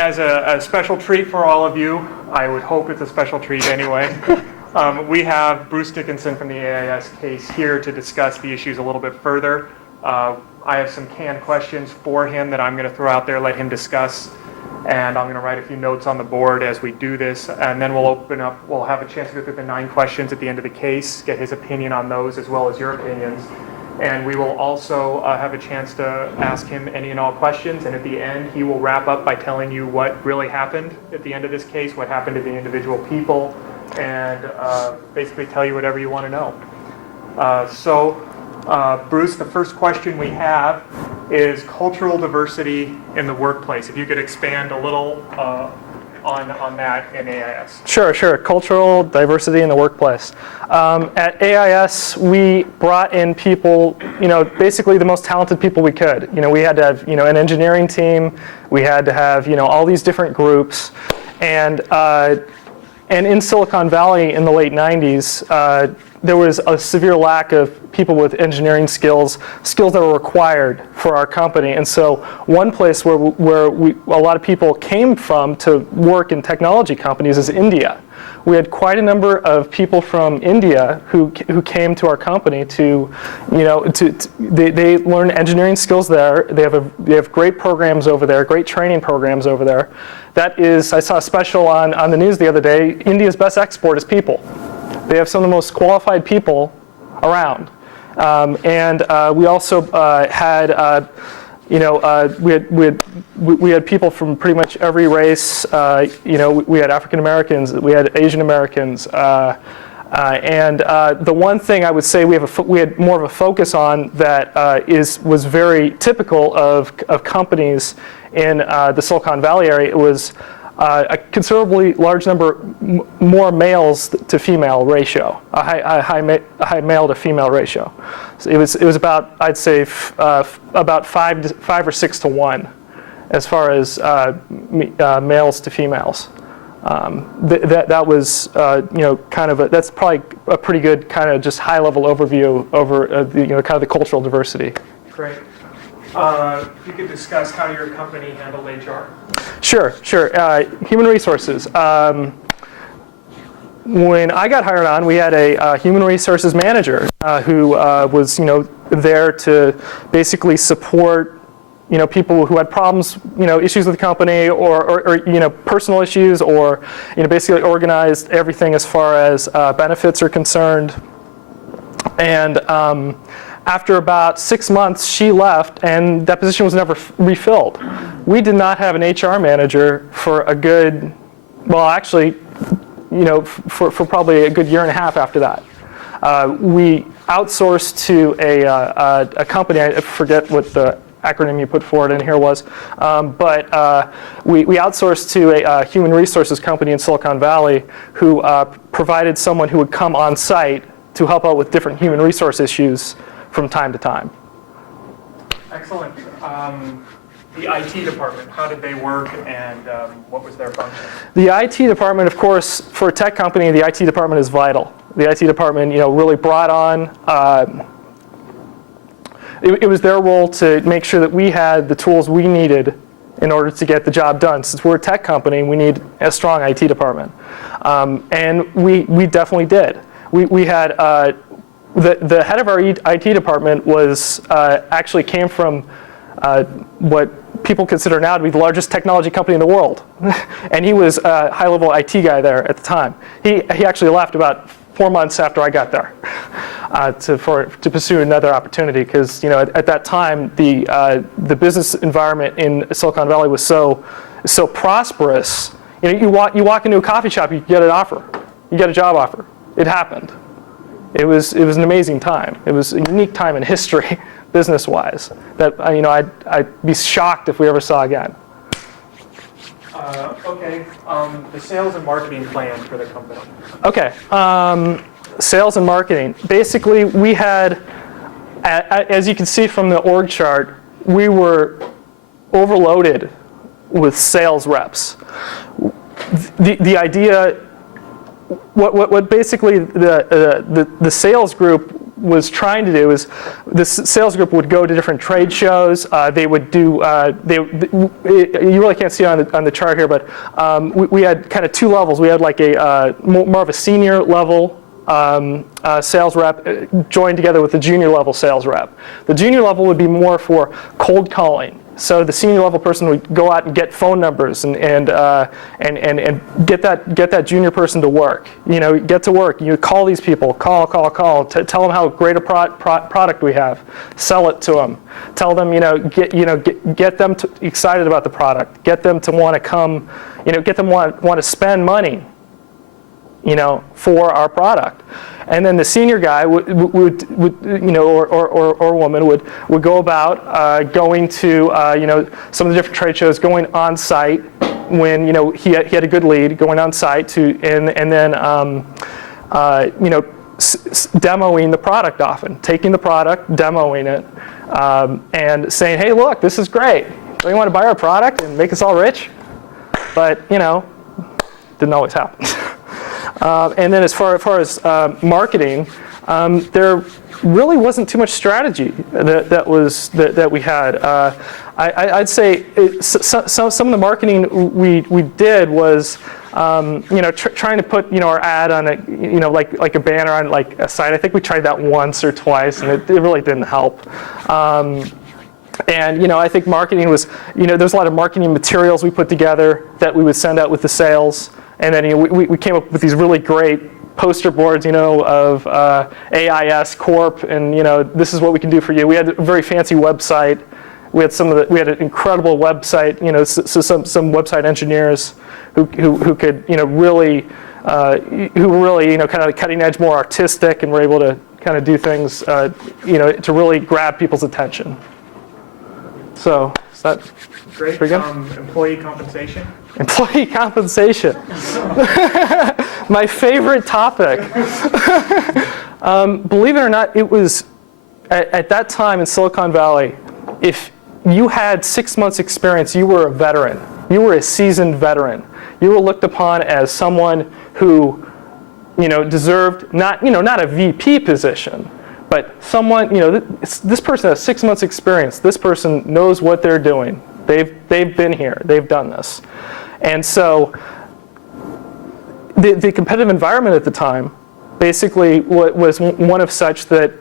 As a special treat for all of you, I would hope it's a special treat anyway, we have Bruce Dickinson from the AIS case here to discuss the issues a little bit further. I have some canned questions for him that I'm going to throw out there, let him discuss, and I'm going to write a few notes on the board as we do this, and then we'll have a chance to go through the 9 questions at the end of the case, get his opinion on those as well as your opinions. And we will also have a chance to ask him any and all questions. And at the end, he will wrap up by telling you what really happened at the end of this case, what happened to the individual people, and basically tell you whatever you want to know. Bruce, the first question we have is cultural diversity in the workplace. If you could expand a little on that in AIS. Sure. Cultural diversity in the workplace. At AIS, we brought in people, basically the most talented people we could. We had to have, an engineering team. We had to have, all these different groups. And in Silicon Valley in the late 90s, there was a severe lack of people with engineering skills that were required for our company. And so one place where a lot of people came from to work in technology companies is India. We had quite a number of people from India who came to our company they learn engineering skills there. They have great programs over there, great training programs over there. That is, I saw a special on the news the other day, India's best export is people. They have some of the most qualified people around. We also had, we had people from pretty much every race. We had African Americans, we had Asian Americans, the one thing I would say we had more of a focus on that was very typical of companies in the Silicon Valley area. It was a considerably large number more males to female ratio, a high male to female ratio. So it was about, I'd say, about 5 or 6 to 1 as far as males to females. That was that's probably a pretty good kind of just high level overview over kind of the cultural diversity. Great. If you could discuss how your company handled HR. Sure. Human resources. When I got hired on, we had a human resources manager who was there to basically support people who had problems, issues with the company, or personal issues, or basically organized everything as far as benefits are concerned. And after about 6 months, she left, and that position was never refilled. We did not have an HR manager for a good, for probably a good year and a half after that. We outsourced to a company. I forget what the acronym you put forward in here was, but we outsourced to a human resources company in Silicon Valley who provided someone who would come on site to help out with different human resource issues from time to time. Excellent. The IT department, how did they work, and what was their function? The IT department, of course, for a tech company, the IT department is vital. The IT department, really brought on. It was their role to make sure that we had the tools we needed in order to get the job done. Since we're a tech company, we need a strong IT department, and we definitely did. We had the head of our IT department was actually came from what people consider now to be the largest technology company in the world, and he was a high-level IT guy there at the time. He actually left about 4 months after I got there to pursue another opportunity, because at that time the business environment in Silicon Valley was so prosperous. You walk into a coffee shop, you get an offer, you get a job offer. It happened. It was an amazing time. It was a unique time in history, business-wise, that I'd be shocked if we ever saw again. Okay. The sales and marketing plans for the company. Okay. Sales and marketing. Basically, we had, as you can see from the org chart, we were overloaded with sales reps. The idea, what basically the sales group was trying to do is this sales group would go to different trade shows. They would do, you really can't see it on the chart here, but we had kind of two levels. We had like a more of a senior level sales rep joined together with the junior level sales rep. The junior level would be more for cold calling. So the senior level person would go out and get phone numbers and get that junior person to work. You know, get to work. You call these people, call, tell them how great a product we have, sell it to them, tell them, get them excited about the product, get them to want to come, get them want to spend money, for our product. And then the senior guy would or woman would go about going to some of the different trade shows, going on site when he had a good lead, going on site to and then demoing the product often, taking the product, demoing it, and saying, hey, look, this is great. Don't you want to buy our product and make us all rich? But didn't always happen. And then as far as marketing, there really wasn't too much strategy that we had. I'd say some of the marketing we did was trying to put our ad on a like a banner on like a site. I think we tried that once or twice, and it really didn't help. And I think marketing was there's a lot of marketing materials we put together that we would send out with the sales. And then we came up with these really great poster boards, of AIS Corp, and this is what we can do for you. We had a very fancy website. We had an incredible website, so some website engineers who could really who were really kind of cutting edge, more artistic, and were able to kind of do things to really grab people's attention. So is that great? Pretty good? Employee compensation. Employee compensation. My favorite topic. Believe it or not, it was at that time in Silicon Valley, if you had 6 months experience, you were a veteran. You were a seasoned veteran. You were looked upon as someone who deserved not a VP position, but someone, this person has 6 months experience. This person knows what they're doing. They've been here. They've done this. And so the competitive environment at the time basically was one of such that,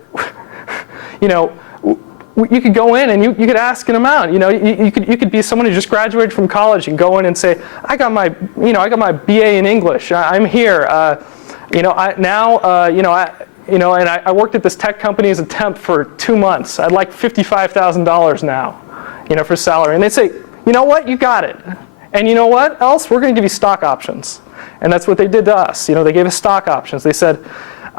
you could go in and you could ask an amount. You could be someone who just graduated from college and go in and say, I got my BA in English. I'm here. And I worked at this tech company as a temp for 2 months. I'd like $55,000 now, for salary. And they'd say, you know what, you got it. And you know what else? We're going to give you stock options. And that's what they did to us. They gave us stock options. They said,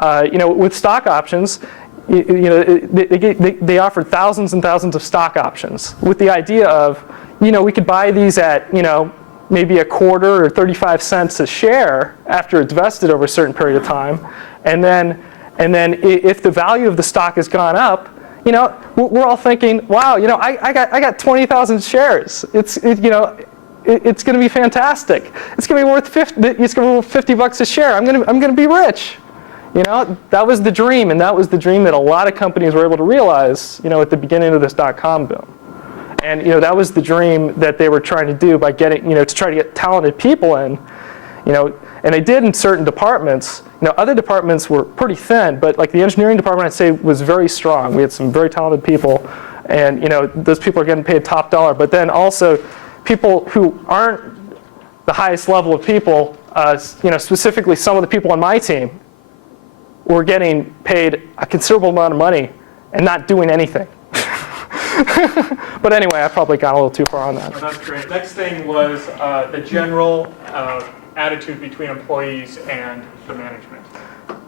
with stock options, they offered thousands and thousands of stock options with the idea of, we could buy these at, maybe a quarter or 35 cents a share after it's vested over a certain period of time. And then if the value of the stock has gone up, we're all thinking, wow, I got 20,000 shares. It's going to be fantastic. It's going to be worth $50 a share. I'm going to be rich. That was the dream, and that was the dream that a lot of companies were able to realize, at the beginning of this .com boom. And that was the dream that they were trying to do by getting, to try to get talented people in, and they did in certain departments. Other departments were pretty thin, but like the engineering department, I'd say, was very strong. We had some very talented people, and those people are getting paid top dollar. But then also, people who aren't the highest level of people, specifically some of the people on my team, were getting paid a considerable amount of money and not doing anything. But anyway, I probably got a little too far on that. Well, that's great. Next thing was the general attitude between employees and the management.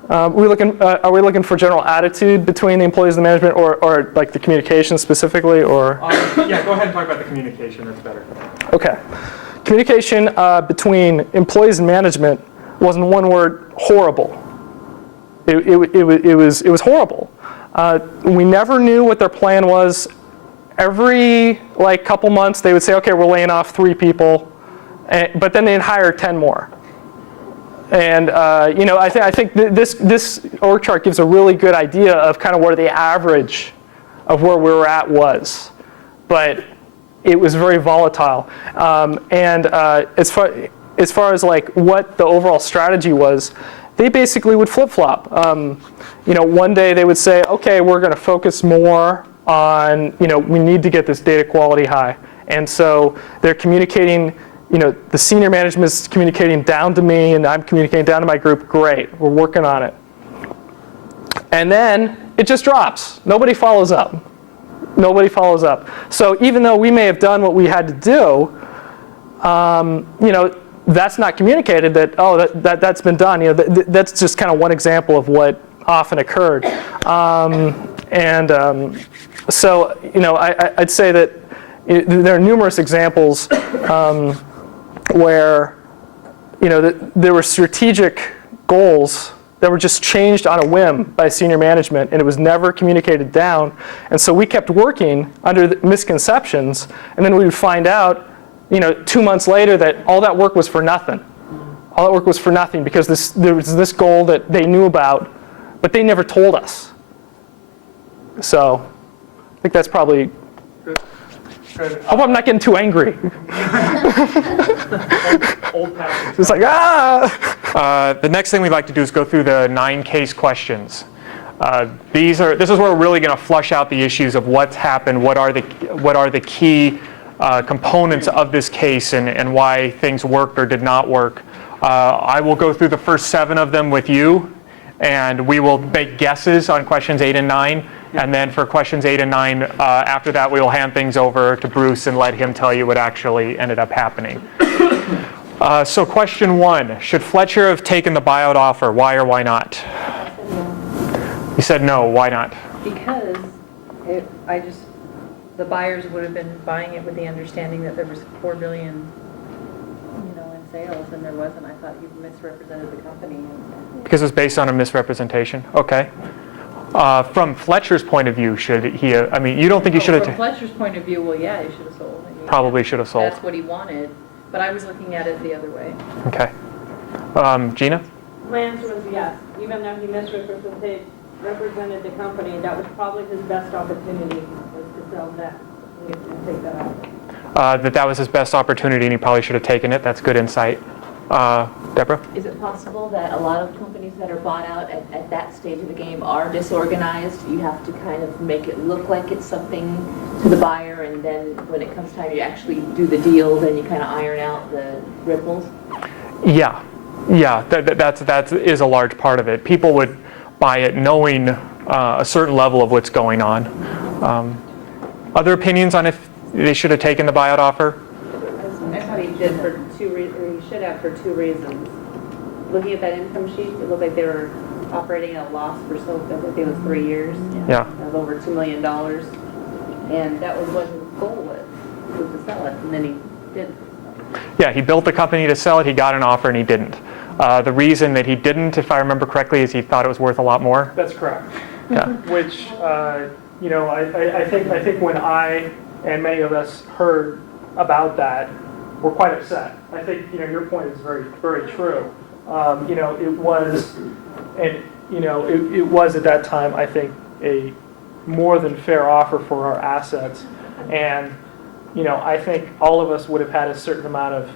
Are we looking for general attitude between the employees and the management, or like the communication specifically, or? Yeah, go ahead and talk about the communication. That's better. Okay. Communication between employees and management was, in one word, horrible. It was horrible. We never knew what their plan was. Every couple months, they would say, okay, we're laying off 3 people, but then they'd hire 10 more. And I think this org chart gives a really good idea of kind of where the average of where we were at was, but it was very volatile. As far as like what the overall strategy was, they basically would flip-flop. One day they would say, okay, we're going to focus more on, we need to get this data quality high. And so they're communicating, the senior management is communicating down to me and I'm communicating down to my group. Great, we're working on it. And then it just drops. Nobody follows up. Nobody follows up. So even though we may have done what we had to do, that's not communicated that, oh, that's been done. That's just kind of one example of what often occurred. So, I'd say that there are numerous examples where, there were strategic goals that were just changed on a whim by senior management, and it was never communicated down. And so we kept working under the misconceptions, and then we would find out, 2 months later that all that work was for nothing. All that work was for nothing because there was this goal that they knew about, but they never told us. So I think that's probably. Good. I hope I'm not getting too angry. Old passage. It's like, The next thing we'd like to do is go through the 9 case questions. This is where we're really going to flush out the issues of what's happened, what are the key components of this case, and why things worked or did not work. I will go through the first 7 of them with you, and we will make guesses on questions 8 and 9. And then for questions 8 and 9, after that, we will hand things over to Bruce and let him tell you what actually ended up happening. So question 1, should Fletcher have taken the buyout offer? Why or why not? You said no. Why not? Because the buyers would have been buying it with the understanding that there was $4 billion, in sales, and there wasn't. I thought you misrepresented the company. Because it was based on a misrepresentation. Okay. From Fletcher's point of view, should he? You don't think he should have? From Fletcher's point of view, well, yeah, he should have sold. Probably should have sold. That's what he wanted, but I was looking at it the other way. Okay. Gina? My answer was yes. Even though he misrepresented the company, that was probably his best opportunity, was to sell that and take that out. That was his best opportunity, and he probably should have taken it. That's good insight. Deborah? Is it possible that a lot of companies that are bought out at that stage of the game are disorganized? You have to kind of make it look like it's something to the buyer, and then when it comes time you actually do the deal, then you kind of iron out the ripples? Yeah, that is a large part of it. People would buy it knowing a certain level of what's going on. Other opinions on if they should have taken the buyout offer? I thought he did for 2 reasons. He should have for 2 reasons. Looking at that income sheet, it looked like they were operating at a loss for I think it was 3 years. Yeah. Of over $2 million. And that was what his goal was to sell it, and then he didn't. Yeah, he built the company to sell it. He got an offer and he didn't. The reason that he didn't, if I remember correctly, is he thought it was worth a lot more. That's correct. Yeah. Which, I think when I and many of us heard about that, we're quite upset. I think, your point is very, very true. It was, and, it was at that time, I think, a more than fair offer for our assets. And, I think all of us would have had a certain amount of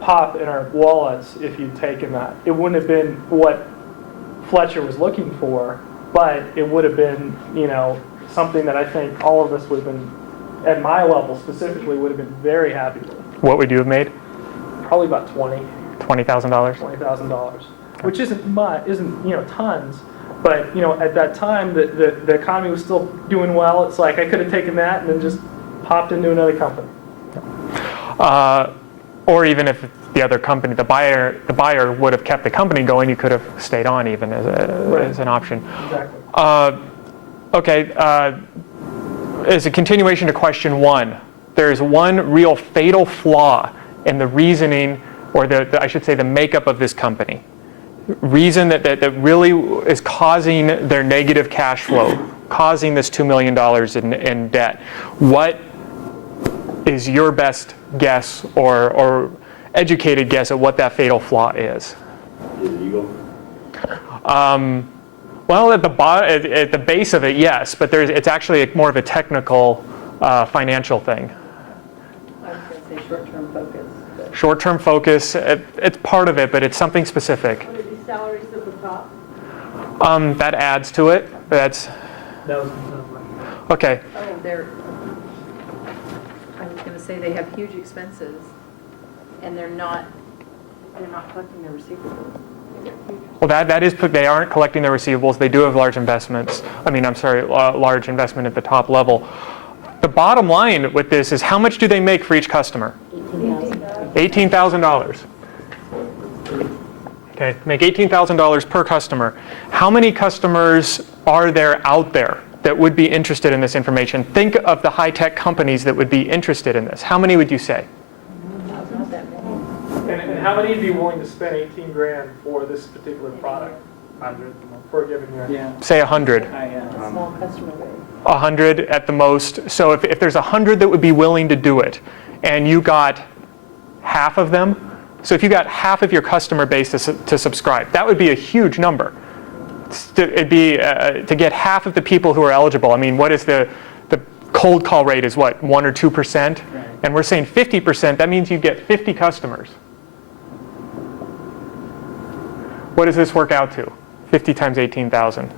pop in our wallets if you'd taken that. It wouldn't have been what Fletcher was looking for, but it would have been, something that I think all of us would have been, at my level specifically, would have been very happy with. What would you have made? Probably about $20,000. $20,000, which isn't much, isn't tons, but at that time the economy was still doing well. It's like I could have taken that and then just popped into another company. Or even if the other company, the buyer would have kept the company going, you could have stayed on even as an option. Exactly. Okay. As a continuation to question 1, there's one real fatal flaw in the reasoning, or I should say the makeup of this company. Reason that really is causing their negative cash flow, causing this $2 million in debt. What is your best guess or educated guess at what that fatal flaw is? illegal? Well, at the base of it, yes, but it's actually more of a technical financial thing. I was going to say short-term focus, but Short-term focus, it's part of it, but it's something specific. Would it be salaries at the top? That adds to it. That That was okay. oh, I was going to say they have huge expenses, and they're not collecting their receivables. Well, that is, they aren't collecting their receivables. They do have large investments. Large investment at the top level. The bottom line with this is how much do they make for each customer? $18,000. Okay, make $18,000 per customer. How many customers are there out there that would be interested in this information? Think of the high-tech companies that would be interested in this. How many would you say? Not that many. And how many would be willing to spend 18 grand for this particular product? 100 for a given year. Yeah. Say 100. A small customer base. 100 at the most. So if there's 100 that would be willing to do it, and you got half of them, so if you got half of your customer base to subscribe, that would be a huge number. It'd be to get half of the people who are eligible. I mean, what is the cold call rate is what, 1 or 2%? Right. And we're saying 50%, that means you get 50 customers. What does this work out to? 50 times 18,000.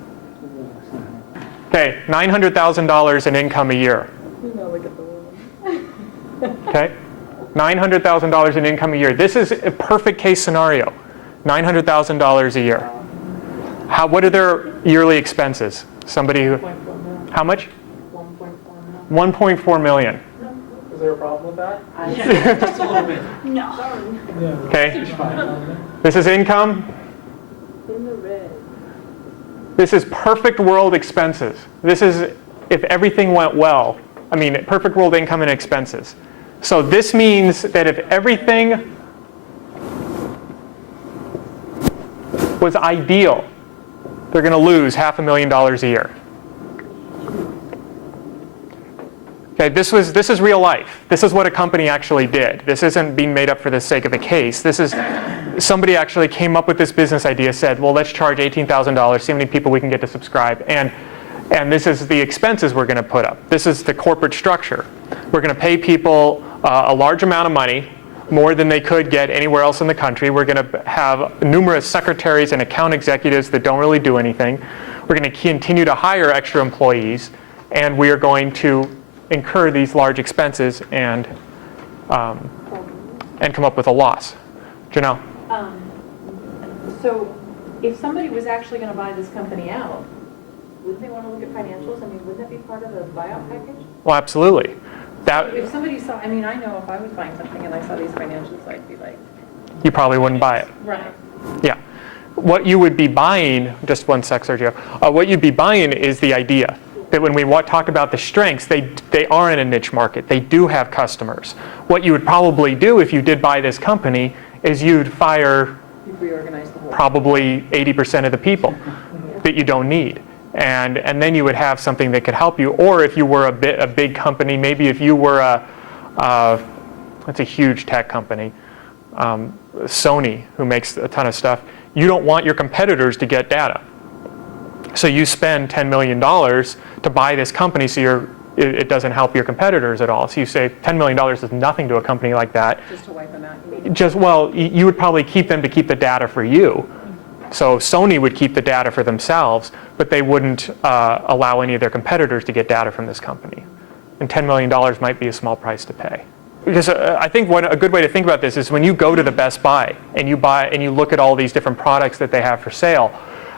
Okay, $900,000 in income a year. Look at the one. Okay, $900,000 in income a year. This is a perfect case scenario. $900,000 a year. What are their yearly expenses? Somebody who, how much? 1.4 million. Is there a problem with that? Okay, this is income. In the red. This is perfect world expenses. This is if everything went well. I mean, perfect world income and expenses. So this means that if everything was ideal, they're going to lose $500,000 a year. Okay, this is real life. This is what a company actually did. This isn't being made up for the sake of the case. This is somebody actually came up with this business idea, said, well, let's charge $18,000, see how many people we can get to subscribe. And this is the expenses we're going to put up. This is the corporate structure. We're going to pay people a large amount of money, more than they could get anywhere else in the country. We're going to have numerous secretaries and account executives that don't really do anything. We're going to continue to hire extra employees, and we are going to incur these large expenses and come up with a loss. Janelle? So if somebody was actually going to buy this company out, wouldn't they want to look at financials? I mean, wouldn't that be part of the buyout package? Well, absolutely. That If somebody saw, I mean, I know if I was buying something and I saw these financials, I'd be like, you probably wouldn't buy it. right. Yeah. What you would be buying, just one sec, Sergio. What you'd be buying is the idea that when we talk about the strengths, they are in a niche market. They do have customers. What you would probably do if you did buy this company is you'd fire You'd reorganize the whole. probably 80% of the people that you don't need. And then you would have something that could help you. Or if you were a big company, maybe if you were that's a huge tech company, Sony, who makes a ton of stuff, you don't want your competitors to get data. So you spend $10 million to buy this company so it doesn't help your competitors at all. So you say $10 million is nothing to a company like that. Just to wipe them out, you mean? Well, you would probably keep them to keep the data for you. So Sony would keep the data for themselves, but they wouldn't allow any of their competitors to get data from this company. And $10 million might be a small price to pay. Because I think a good way to think about this is when you go to the Best Buy and you look at all these different products that they have for sale,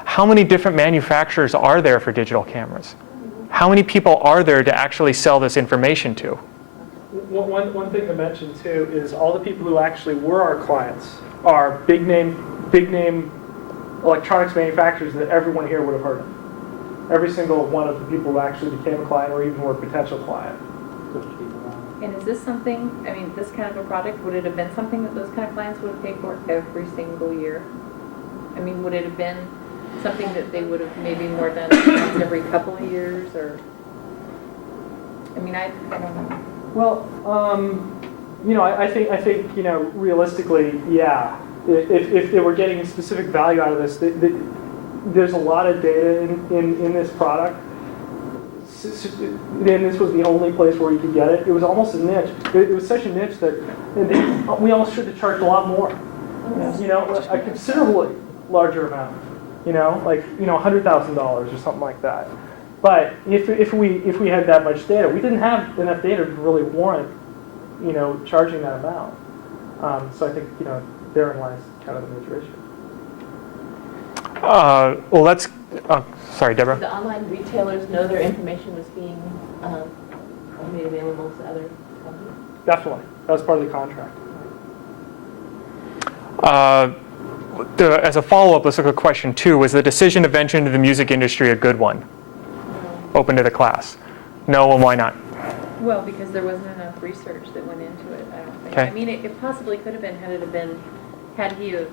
how many different manufacturers are there for digital cameras? How many people are there to actually sell this information to? One thing to mention too is all the people who actually were our clients are big name electronics manufacturers that everyone here would have heard of. Every single one of the people who actually became a client or even were a potential client. And is this something, I mean, this kind of a product, would it have been something that those kind of clients would have paid for every single year? I mean, would it have been something that they would have maybe more done every couple of years, or? I mean, I don't know. Well, I think realistically, yeah. if they were getting a specific value out of this, there's a lot of data in this product. And this was the only place where you could get it. It was almost a niche. It was such a niche that we almost should have charged a lot more. You know, a considerably larger amount. You know, like $100,000 or something like that. But if we had that much data, we didn't have enough data to really warrant charging that amount. So I think therein lies kind of the major issue. Well, let's. Sorry, Deborah. The online retailers know their information was being made available to other companies? Definitely, that was part of the contract. As a follow-up, let's look at question 2. Was the decision to venture into the music industry a good one? Open to the class. No, and why not? Well, because there wasn't enough research that went into it, I don't think. Okay. I mean, it possibly could have been, had he have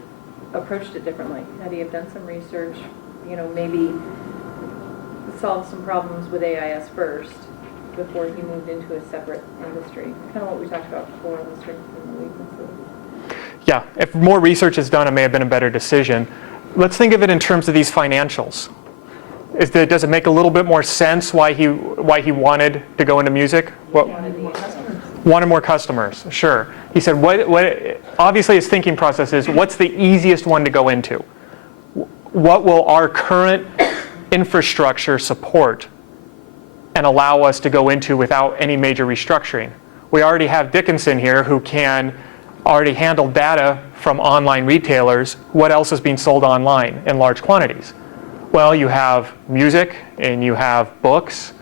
approached it differently, had he have done some research, maybe solve some problems with AIS first before he moved into a separate industry. Kind of what we talked about before, the strengths and the weaknesses. Yeah, if more research is done, it may have been a better decision. Let's think of it in terms of these financials. Does it make a little bit more sense why he wanted to go into music? Wanted more customers, sure. He said, what obviously his thinking process is, what's the easiest one to go into? What will our current infrastructure support and allow us to go into without any major restructuring? We already have Dickinson here who can already handle data from online retailers. What else is being sold online in large quantities? Well, you have music and you have books,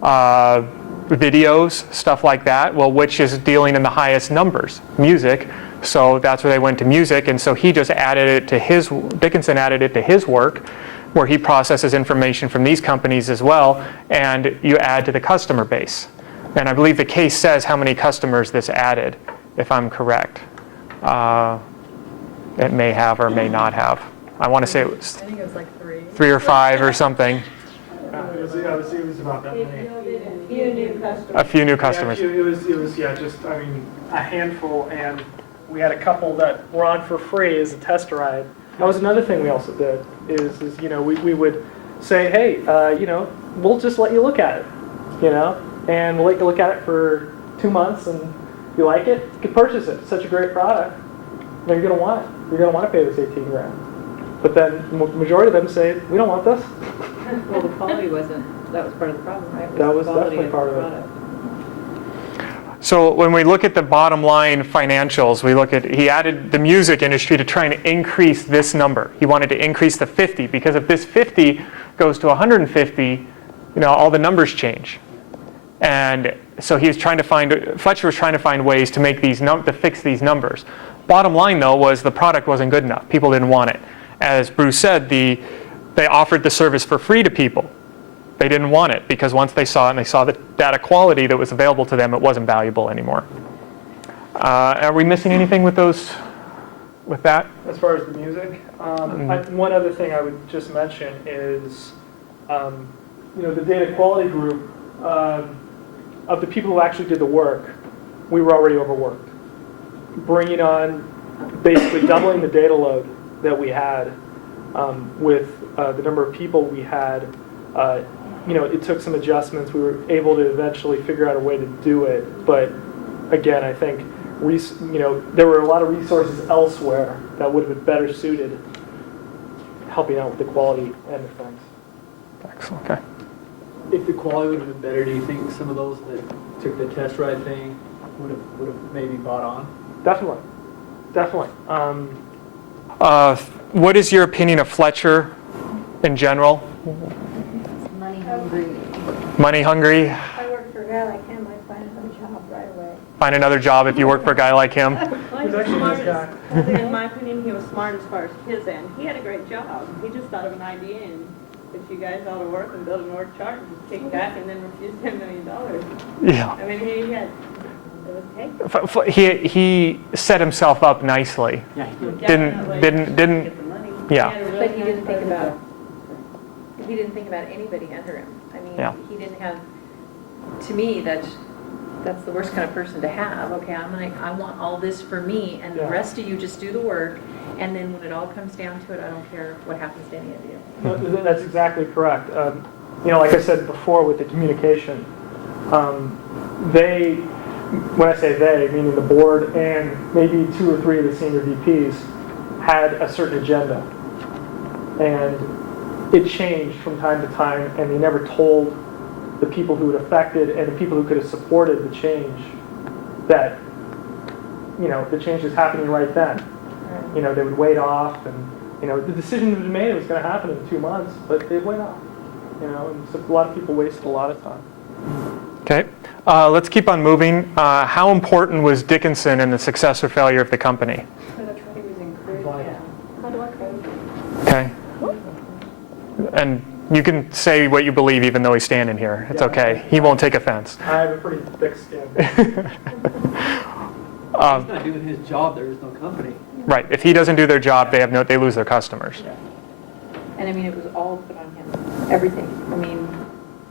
videos, stuff like that. Well, which is dealing in the highest numbers? Music. So that's where they went to music, and so he just added it to Dickinson added it to his work, where he processes information from these companies as well, and you add to the customer base. And I believe the case says how many customers this added, if I'm correct. It may have or may not have. I want to say it was I think it was like 3. 3 or 5 or something. It was about that many. A few new customers. A few new customers. It was just a handful, and we had a couple that were on for free as a test ride. That was another thing we also did is we would say, hey, we'll just let you look at it, and we'll let you look at it for 2 months, and if you like it, you can purchase it. It's such a great product. Then you're gonna want it. You're gonna want to pay this $18,000. But then the majority of them say, we don't want this. Well, the quality wasn't, that was part of the problem, right? That was the quality definitely of part the of it. product. So when we look at the bottom line financials, he added the music industry to try and increase this number. He wanted to increase the 50, because if this 50 goes to 150, all the numbers change. And so Fletcher was trying to find ways to make to fix these numbers. Bottom line, though, was the product wasn't good enough. People didn't want it. As Bruce said, they offered the service for free to people. They didn't want it because once they saw it and they saw the data quality that was available to them, it wasn't valuable anymore. Are we missing anything with that? As far as the music, one other thing I would just mention is, the data quality group, of the people who actually did the work, we were already overworked. Bringing on, basically doubling the data load that we had with the number of people we had, it took some adjustments. We were able to eventually figure out a way to do it. But again, I think there were a lot of resources elsewhere that would have been better suited helping out with the quality end of things. Excellent. Okay. If the quality would have been better, do you think some of those that took the test ride thing would have maybe bought on? Definitely. What is your opinion of Fletcher in general? Money hungry. Money hungry? If I worked for a guy like him, I'd find another job right away. Find another job if you work for a guy like him. Well, He's actually a nice guy. I think in my opinion, he was smart as far as his end. He had a great job. He just thought of an idea and put you guys all to work and build an org chart and just kick back and then refuse $10 million. Yeah. I mean, he had, it was hey. He set himself up nicely. Yeah, Definitely Didn't. get the money. Yeah. He had a really But he nice didn't think about, presentation. he didn't think about anybody under him. I mean, Yeah. he didn't have, to me, that's that's the worst kind of person to have. Okay, I want all this for me, and the Yeah. rest of you just do the work, and then when it all comes down to it, I don't care what happens to any of you. No, that's exactly correct. Like I said before with the communication, they, when I say they, meaning the board and maybe 2 or 3 of the senior VPs, had a certain agenda. And it changed from time to time, and they never told the people who it affected and the people who could have supported the change that, the change was happening right then. They would wait off, and, the decision was made, it was going to happen in 2 months, but they'd wait off. And so a lot of people wasted a lot of time. Okay, let's keep on moving. How important was Dickinson in the success or failure of the company? He was encouraged, Vital. How do I code? Okay. And you can say what you believe even though he's standing here. It's okay. He won't take offense. I have a pretty thick skin. He's not doing his job, there is no company. Right. If he doesn't do their job, they lose their customers. And I mean, it was all put on him, everything. I mean,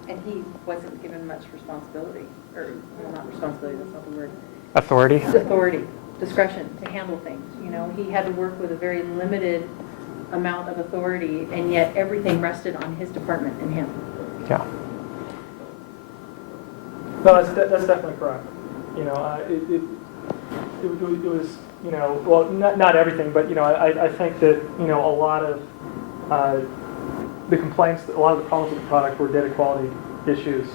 and he wasn't given much responsibility, or, well, not responsibility, that's not the word. Authority? Authority, discretion to handle things. He had to work with a very limited amount of authority, and yet everything rested on his department and him. Yeah. No, that's definitely correct. It was, well, not everything, but, I think that, a lot of the complaints, a lot of the problems with the product were data quality issues.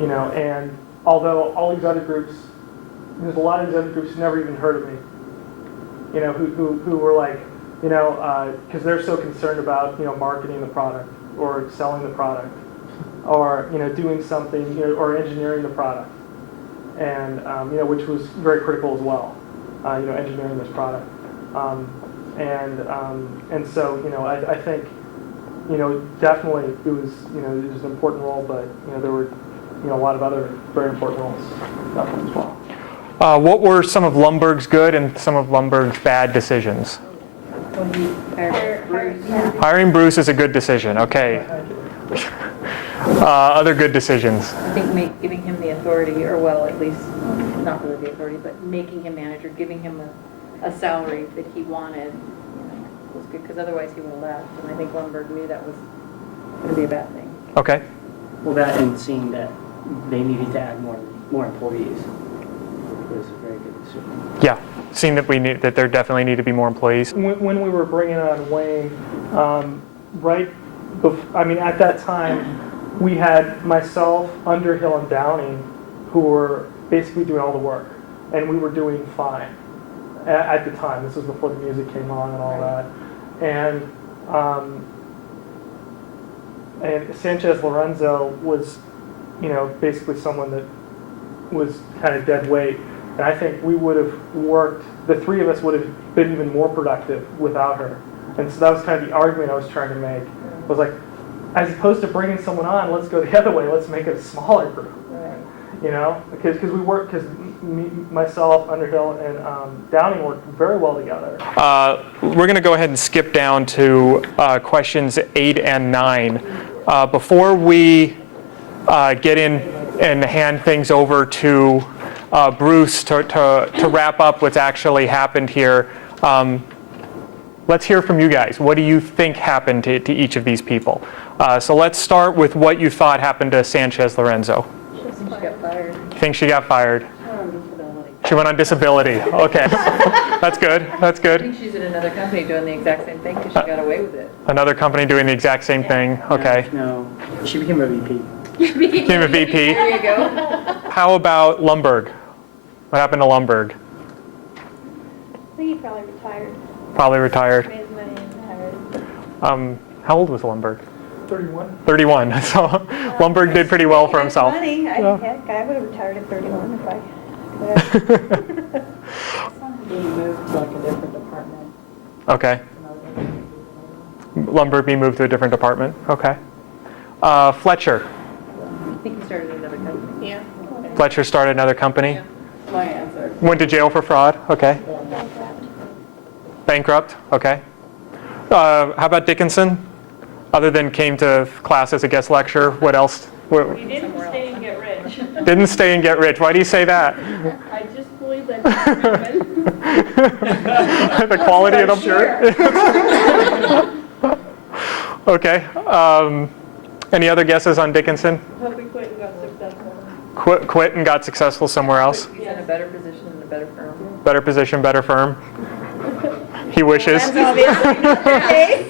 And although all these other groups, there's a lot of these other groups who never even heard of me, who were like, because they're so concerned about, marketing the product or selling the product or, doing something, or engineering the product. And, which was very critical as well, engineering this product. And so, I think, definitely it was an important role, but, there were, a lot of other very important roles definitely as well. What were some of Lumberg's good and some of Lumberg's bad decisions? When he hired Bruce. Hiring Bruce is a good decision. Okay. Other good decisions. I think giving him the authority, or well, at least, not really the authority, but making him manager, giving him a salary that he wanted, was good, because otherwise he would have left. And I think Lumberg knew that was going to be a bad thing. Okay. Well, that and seeing that they needed to add more employees was a very good decision. Yeah. Seeing that there definitely need to be more employees. When we were bringing on Wayne, at that time, we had myself, Underhill, and Downing, who were basically doing all the work, and we were doing fine at the time. This was before the music came on and all that, and Sanchez Lorenzo was, basically someone that was kind of dead weight. And I think we would have worked, the 3 of us would have been even more productive without her. And so that was kind of the argument I was trying to make. Was like, as opposed to bringing someone on, let's go the other way. Let's make it a smaller group. Right. Because we work, because myself, Underhill, and Downing worked very well together. We're going to go ahead and skip down to questions 8 and 9. Before we get in and hand things over to Bruce to wrap up what's actually happened here, let's hear from you guys. What do you think happened to each of these people? So let's start with what you thought happened to Sanchez Lorenzo. She got fired. You think she got fired? She went on disability. Okay. That's good. That's I good. think she's at another company doing the exact same thing because she got away with it. Another company doing the exact same thing. Okay. No, she became a VP. Became a VP. There you go. How about Lumberg? What happened to Lumberg? I think he probably retired, Probably retired. made his money and retired. How old was Lumberg? 31. 31. So Lumberg did pretty well for himself. Money, Yeah. heck, I would have retired at 31 if I could. He moved to like a different department. Okay. Lumberg being moved to a different department. Okay. Fletcher. I think he started another company. Yeah. Fletcher started another company. My answer. Went to jail for fraud. Okay. Bankrupt. Okay. How about Dickinson? Other than came to class as a guest lecturer, what else? He didn't stay and get rich. rich. Didn't stay and get rich. Why do you say that? I just believe that's human. The quality of them? Sure. Okay. Any other guesses on Dickinson? Hope he quit and got successful. Quit and got successful somewhere else? He's in a better position in a better firm. Better position, better firm? He wishes. That's obviously not the case.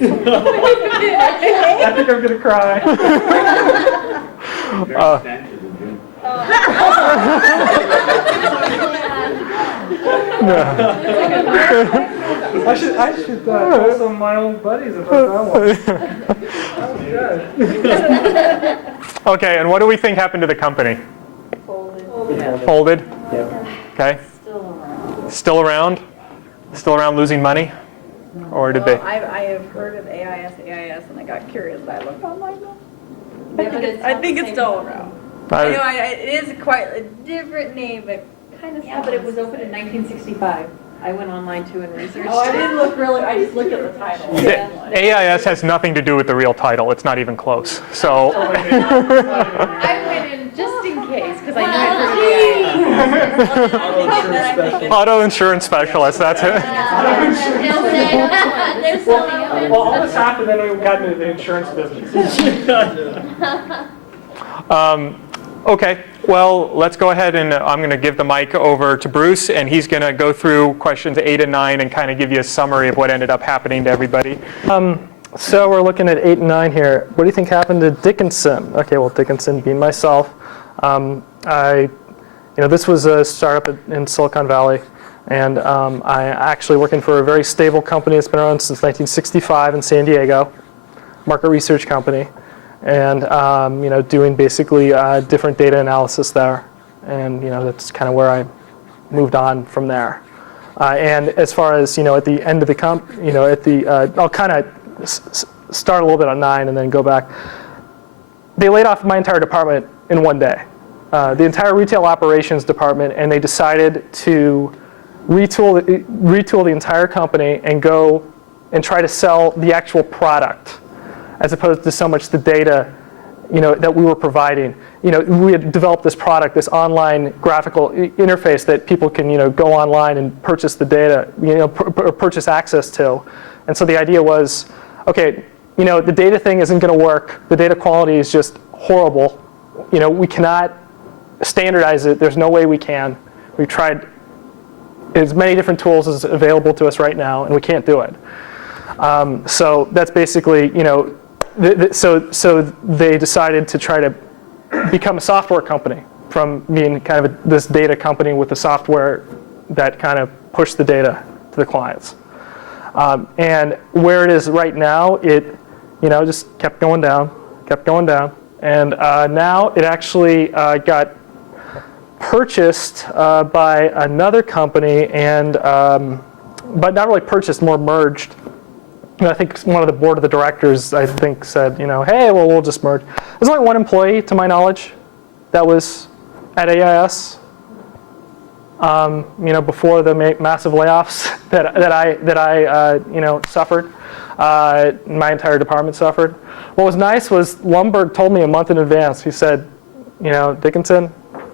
I think I'm gonna cry. I should call some of my old buddies if I found one. Okay, and what do we think happened to the company? Folded? Yep. Okay. Still around. Still around losing money? Or did they? Well, I have heard of AIS, and I got curious, and I looked online. I I think it's still around. I know, it is quite a different name, but kind of. Yeah, but it was opened in 1965. I went online too and researched. Oh, I didn't look really, I just looked at the title. AIS has nothing to do with the real title. It's not even close. So, I went in just in case, because I knew it. auto insurance specialist, that's it. They're selling them. Well, all this happened, then we got into the insurance business. Okay, well, let's go ahead and I'm going to give the mic over to Bruce, and he's going to go through questions 8 and 9 and kind of give you a summary of what ended up happening to everybody. So we're looking at 8 and 9 here. What do you think happened to Dickinson? Okay, well, Dickinson being myself, this was a startup in Silicon Valley, and I'm actually working for a very stable company that's been around since 1965 in San Diego, market research company, and doing basically different data analysis there, and that's kind of where I moved on from there. And as far as at the end of the I'll kind of start a little bit on 9 and then go back. They laid off my entire department in one day, the entire retail operations department, and they decided to retool the entire company and go and try to sell the actual product, as opposed to so much the data, that we were providing. We had developed this product, this online graphical interface that people can, go online and purchase the data, purchase access to. And so the idea was, okay, the data thing isn't going to work. The data quality is just horrible. We cannot standardize it. There's no way we can. We've tried as many different tools as available to us right now, and we can't do it. So that's basically, so they decided to try to become a software company from being kind of this data company with the software that kind of pushed the data to the clients. And where it is right now, it just kept going down, and now it actually got purchased by another company, and but not really purchased, more merged. I think one of the board of the directors, said, hey, well, we'll just merge. There's only one employee, to my knowledge, that was at AIS. Before the massive layoffs that I suffered, my entire department suffered. What was nice was Lumberg told me a month in advance. He said, Dickinson,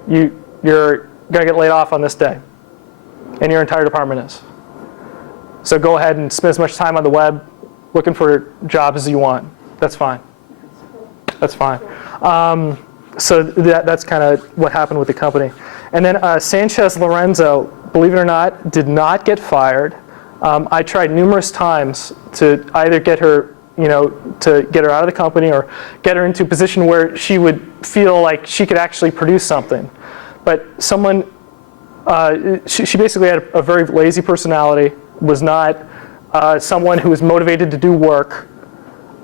you're gonna get laid off on this day, and your entire department is. So go ahead and spend as much time on the web looking for jobs as you want. That's fine. That's fine. So that's kind of what happened with the company. And then Sanchez Lorenzo, believe it or not, did not get fired. I tried numerous times to either get her, to get her out of the company or get her into a position where she would feel like she could actually produce something. But someone, she basically had a very lazy personality, was not someone who was motivated to do work,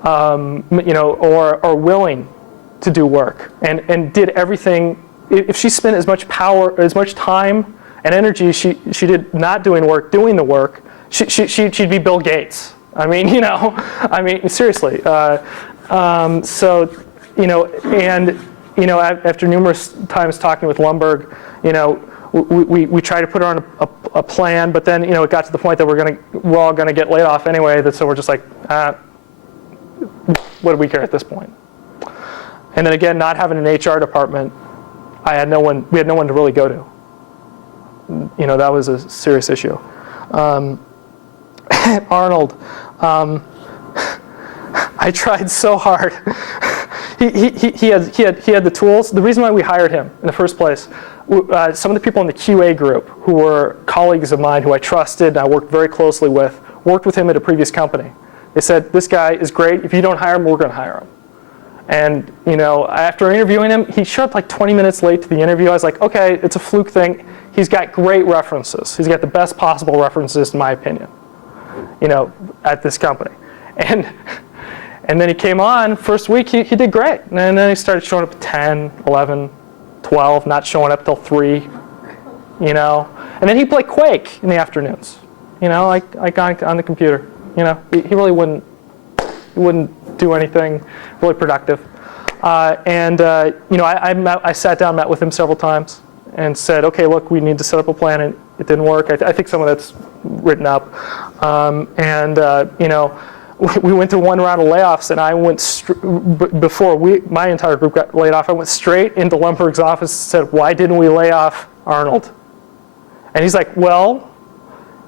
or willing to do work, and did everything. If she spent as much time and energy she did not doing work, doing the work, she'd be Bill Gates. Seriously. After numerous times talking with Lumberg, we tried to put her on a plan, but then it got to the point that we're all gonna get laid off anyway. So we're just like, what do we care at this point? And then again, not having an HR department we had no one to really go to. You know, that was a serious issue. Arnold, I tried so hard. He had the tools. The reason why we hired him in the first place, some of the people in the QA group who were colleagues of mine who I trusted and I worked very closely with, worked with him at a previous company. They said, this guy is great. If you don't hire him, we're going to hire him. And you know, after interviewing him, he showed up like 20 minutes late to the interview. I was like, okay, it's a fluke thing. He's got great references. He's got the best possible references, in my opinion, you know, at this company. And then he came on, first week, he did great. And then he started showing up at 10, 11, 12, not showing up till 3, you know. And then he'd play Quake in the afternoons, you know, like on the computer. You know, he really wouldn't do anything really productive. You know, I sat down, met with him several times, and said, okay, look, we need to set up a plan, and it didn't work. I think some of that's written up. You know, we went through one round of layoffs, and I went before my entire group got laid off. I went straight into Lundberg's office and said, why didn't we lay off Arnold? And he's like, well,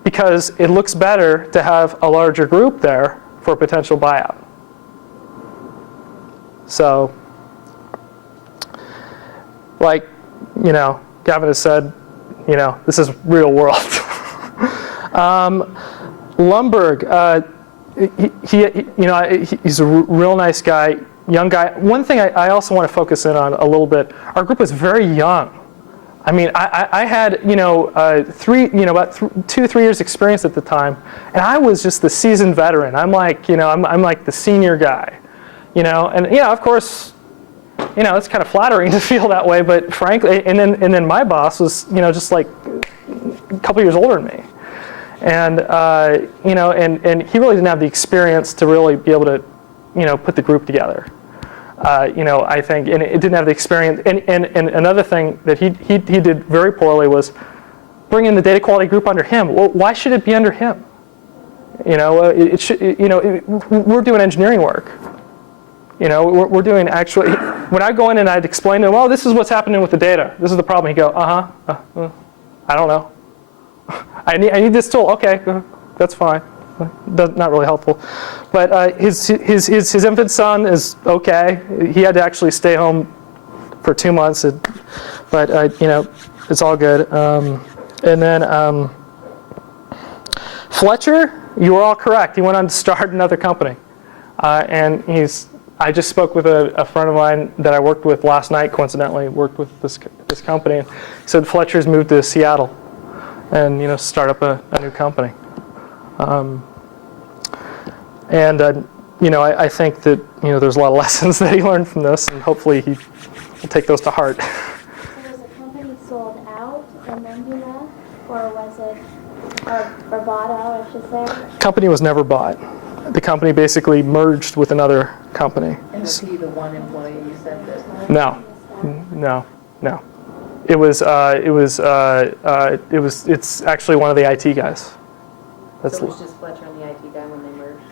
because it looks better to have a larger group there for a potential buyout. So, like, you know, Gavin has said, you know, this is real world. Lundberg, he's a real nice guy, young guy. One thing I also want to focus in on a little bit, our group was very young. I mean, I had, you know, about 2 to 3 years experience at the time, and I was just the seasoned veteran. I'm like, you know, I'm like the senior guy, you know, and yeah, of course, you know, it's kind of flattering to feel that way, but frankly, and then my boss was, you know, just like a couple years older than me, and you know, and he really didn't have the experience to really be able to, you know, put the group together. You know, I think, and it didn't have the experience. And another thing that he did very poorly was bring in the data quality group under him. Well, why should it be under him? You know, it should. You know, we're doing engineering work. You know, we're doing actually. When I go in and I'd explain to him, oh, this is what's happening with the data. This is the problem. He'd go, I don't know. I need this tool. Okay, that's fine. Not really helpful, but his infant son is okay. He had to actually stay home for 2 months, but you know, it's all good. And then Fletcher, you were all correct. He went on to start another company, and I just spoke with a friend of mine that I worked with last night. Coincidentally, worked with this company. And he said Fletcher's moved to Seattle, and you know, start up a new company. You know, I think that, you know, there's a lot of lessons that he learned from this, and hopefully he will take those to heart. So was the company sold out and then he left, or was it, or bought out, I should say? Company was never bought. The company basically merged with another company. And was he the one employee you said that? No. It's actually one of the IT guys. So it was just Fletcher and the IT guy when they merged?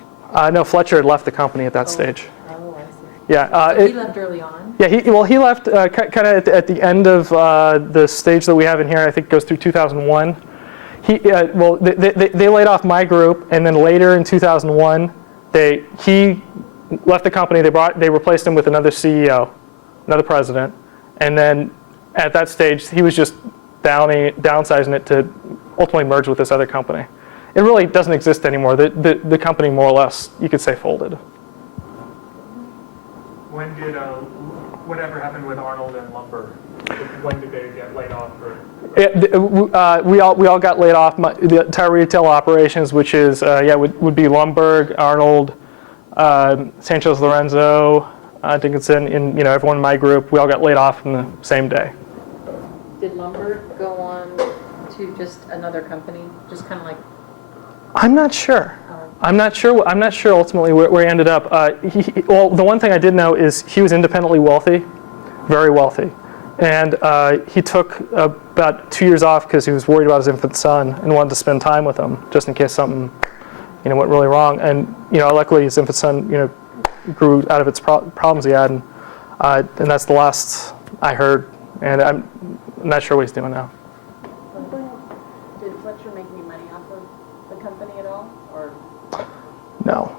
No, Fletcher had left the company at that stage. Oh, I see. Yeah. So he left early on? Yeah, he left kind of at the end of the stage that we have in here. I think goes through 2001. They laid off my group, and then later in 2001, he left the company. They replaced him with another CEO, another president, and then at that stage he was just downsizing it to ultimately merge with this other company. It really doesn't exist anymore. The company more or less, you could say, folded. When did whatever happened with Arnold and Lundberg? When did they get laid off? We all got laid off. The entire retail operations, which is would be Lundberg, Arnold, Sanchez Lorenzo, Dickinson, and you know, everyone in my group. We all got laid off on the same day. Did Lundberg go on to just another company, just kind of like? I'm not sure. I'm not sure ultimately where he ended up. Well, the one thing I did know is he was independently wealthy, very wealthy. And he took about 2 years off because he was worried about his infant son and wanted to spend time with him just in case something, you know, went really wrong. And you know, luckily his infant son, you know, grew out of its problems he had, and that's the last I heard. and I'm not sure what he's doing now. Did Fletcher make any money off of the company at all, or? No.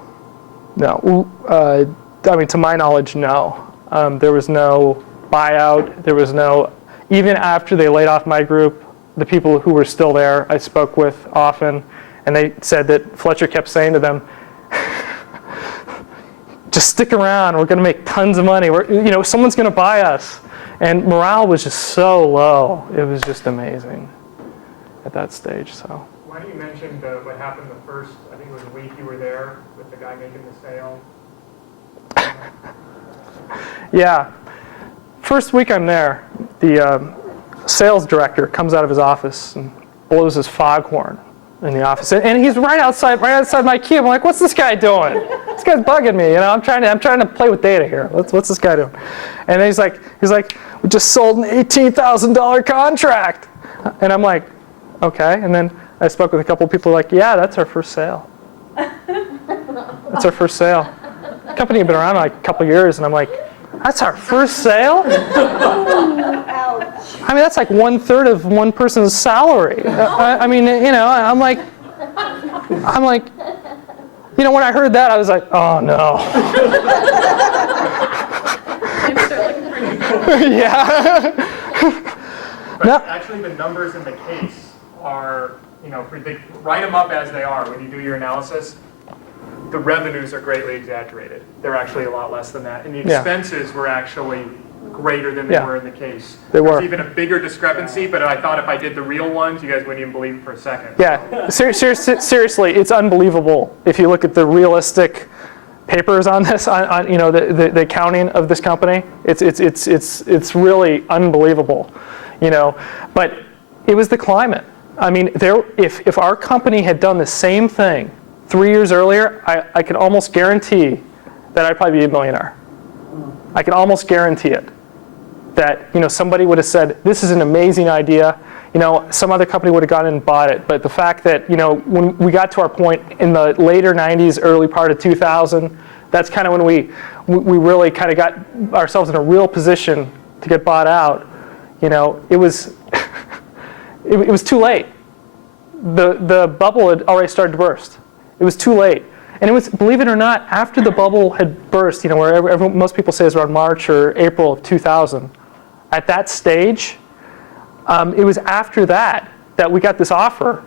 I mean, to my knowledge, no. There was no buyout. There was no, even after they laid off my group, the people who were still there, I spoke with often, and they said that Fletcher kept saying to them, just stick around, we're going to make tons of money. Someone's going to buy us. And morale was just so low. It was just amazing at that stage. So. Why don't you mention what happened the first, I think it was a week you were there with the guy making the sale? Yeah. First week I'm there, the sales director comes out of his office and blows his foghorn in the office. And he's right outside my cube. I'm like, what's this guy doing? This guy's bugging me. I'm trying to play with data here. What's this guy doing? And then he's like, we just sold an $18,000 contract. And I'm like, okay. And then I spoke with a couple of people like, yeah, that's our first sale. That's our first sale. The company had been around like a couple of years, and I'm like, that's our first sale? I mean, that's like 1/3 of one person's salary. I'm like, when I heard that, I was like, oh no. Yeah. But actually, the numbers in the case are, they write them up as they are when you do your analysis. The revenues are greatly exaggerated. They're actually a lot less than that. And the expenses were actually greater than they were in the case. They were. There's even a bigger discrepancy, but I thought if I did the real ones, you guys wouldn't even believe it for a second. Yeah, seriously, it's unbelievable if you look at the realistic papers on this, on the accounting of this company. It's really unbelievable, But it was the climate. I mean, if our company had done the same thing 3 years earlier, I could almost guarantee that I'd probably be a millionaire. I can almost guarantee it. That somebody would have said, this is an amazing idea. Some other company would have gone and bought it. But the fact that when we got to our point in the later 90s, early part of 2000, that's kind of when we really kind of got ourselves in a real position to get bought out. It was it was too late. The bubble had already started to burst. It was too late. And it was, believe it or not, after the bubble had burst, where most people say is around March or April of 2000. At that stage, it was after that we got this offer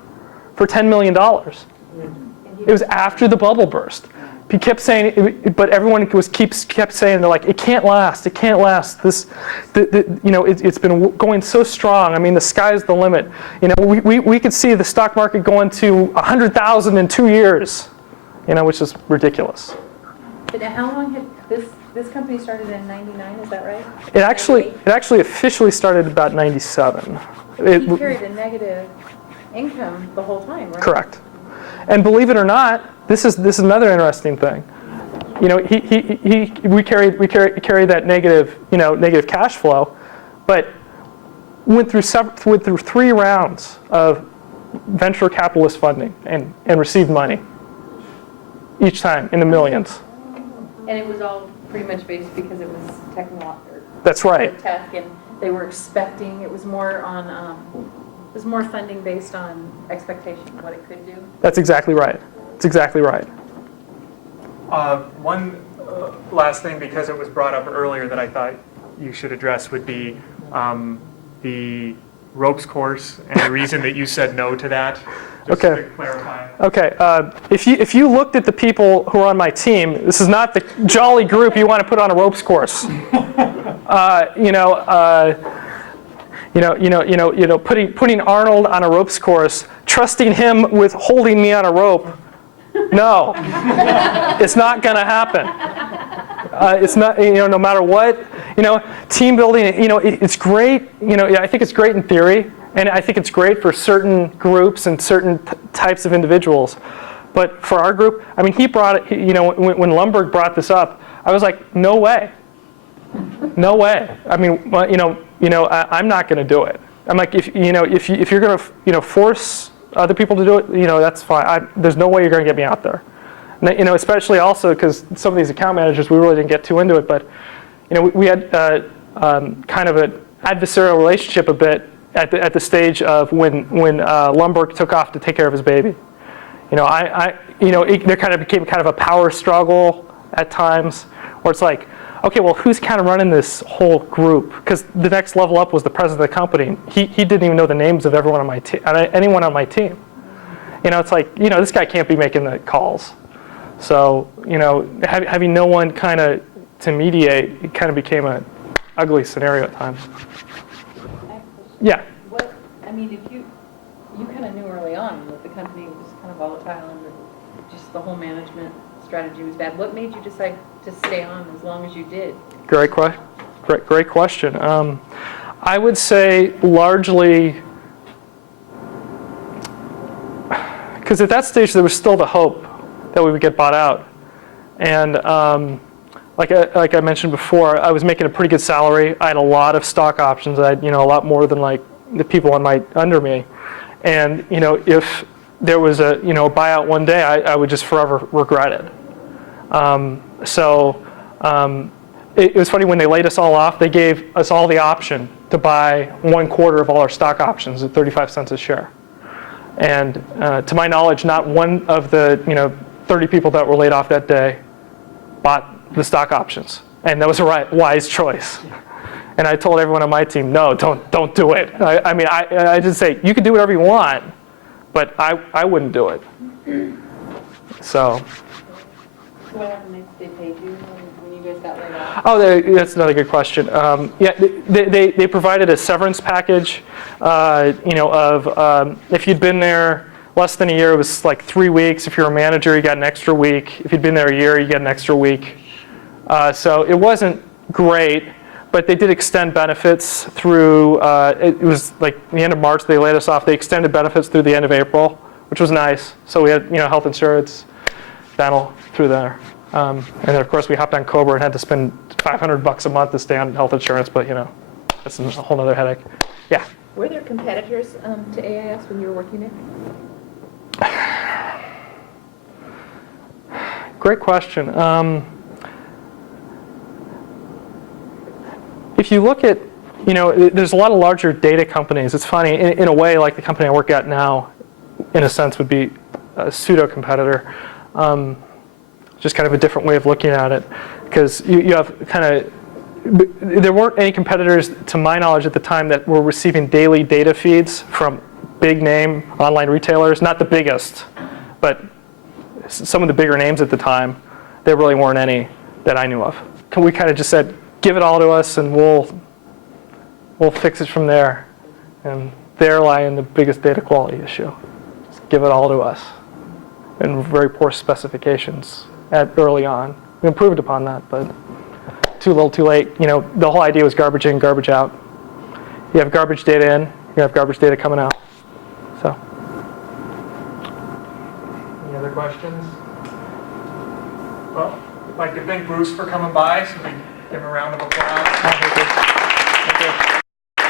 for $10 million. It was after the bubble burst. He kept saying, but everyone kept saying, they're like, it can't last. It can't last. It's been going so strong. I mean, the sky's the limit. We could see the stock market going to 100,000 in 2 years. Which is ridiculous. But how long had this company started in '99? Is that right? It actually officially started about '97. He carried a negative income the whole time, right? Correct. And believe it or not, this is another interesting thing. We carry that negative cash flow, but went through 3 rounds of venture capitalist funding and received money. Each time in the millions. And it was all pretty much based because it was technological. That's right. Tech, and they were expecting, it was more funding based on expectation of what it could do. That's exactly right. That's exactly right. One last thing, because it was brought up earlier that I thought you should address would be the ropes course and the reason that you said no to that. Just Okay. to clarify. Okay. If you looked at the people who are on my team, this is not the jolly group you want to put on a ropes course. Putting Arnold on a ropes course, trusting him with holding me on a rope. No, it's not going to happen. It's not. No matter what. Team building. It's great. I think it's great in theory. And I think it's great for certain groups and certain types of individuals. But for our group, I mean, he brought it, when Lumberg brought this up, I was like, no way. No way. I mean, I'm not going to do it. I'm like, if you're going to, force other people to do it, that's fine. There's no way you're going to get me out there. And, especially also because some of these account managers, we really didn't get too into it, but, we had kind of adversarial relationship a bit at the stage of when Lundberg took off to take care of his baby. There kind of became kind of a power struggle at times, where it's like, okay, well, who's kind of running this whole group? Because the next level up was the president of the company. He didn't even know the names of everyone on my anyone on my team. It's like, this guy can't be making the calls. So, having no one kind of to mediate, it kind of became an ugly scenario at times. Yeah. If you kind of knew early on that the company was kind of volatile and that just the whole management strategy was bad, what made you decide to stay on as long as you did? Great question. I would say largely because at that stage there was still the hope that we would get bought out, and like I mentioned before, I was making a pretty good salary. I had a lot of stock options. I had a lot more than like the people under me, and if there was a buyout one day, I would just forever regret it. It was funny when they laid us all off. They gave us all the option to buy 1/4 of all our stock options at 35 cents a share. And to my knowledge, not one of the 30 people that were laid off that day bought the stock options, and that was a wise choice. And I told everyone on my team, no, don't do it. I did say you can do whatever you want, but I wouldn't do it. So. What happened? They paid you when you guys got laid off? Oh, that's another good question. They provided a severance package. If you'd been there less than a year, it was like 3 weeks. If you're a manager, you got an extra week. If you'd been there a year, you got an extra week. So it wasn't great, but they did extend benefits through. It was like the end of March. They laid us off. They extended benefits through the end of April, which was nice. So we had health insurance, dental through there. And then of course we hopped on Cobra and had to spend $500 a month to stay on health insurance, but that's a whole other headache. Yeah. Were there competitors to AIS when you were working there? Great question. If you look at, there's a lot of larger data companies. It's funny, in a way, like the company I work at now, in a sense, would be a pseudo-competitor. Just kind of a different way of looking at it, because you have there weren't any competitors, to my knowledge, at the time that were receiving daily data feeds from big name online retailers, not the biggest, but some of the bigger names at the time. There really weren't any that I knew of. We kind of just said, give it all to us and we'll fix it from there. And there lie the biggest data quality issue. Just give it all to us. And very poor specifications early on. We improved upon that, but too little, too late. The whole idea was garbage in, garbage out. You have garbage data in, you have garbage data coming out. So. Any other questions? Well, I'd like to thank Bruce for coming by, so we give him a round of applause.